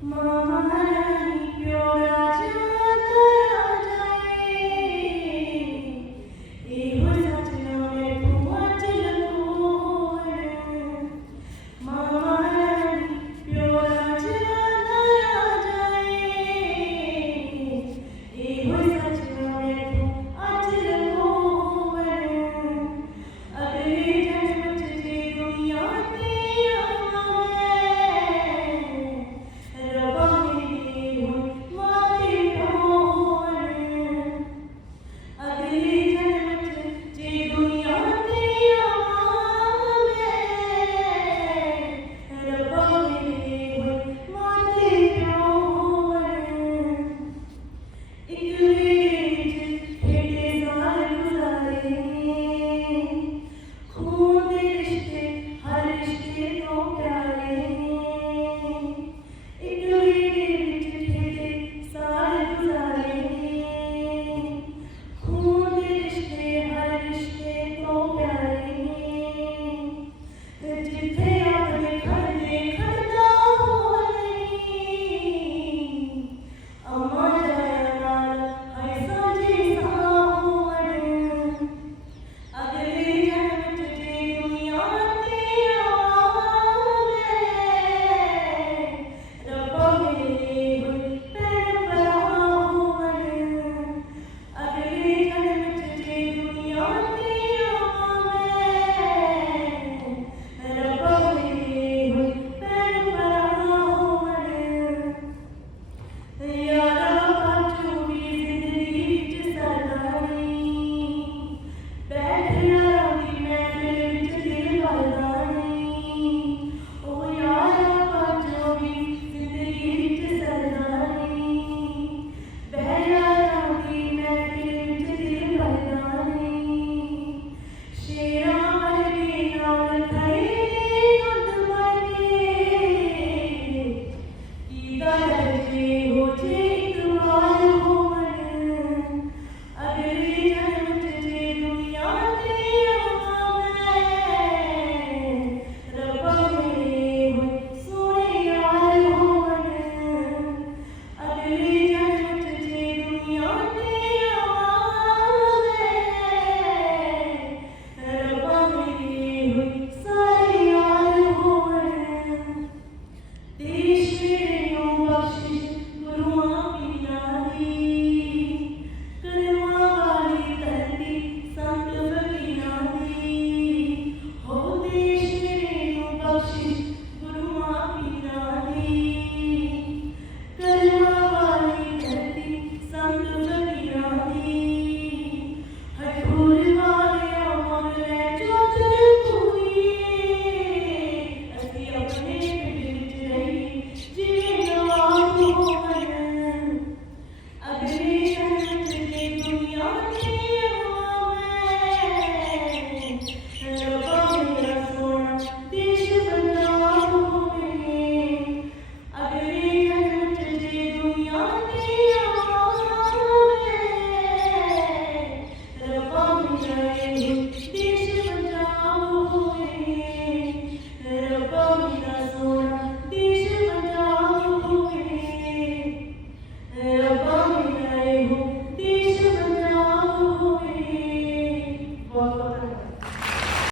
Mama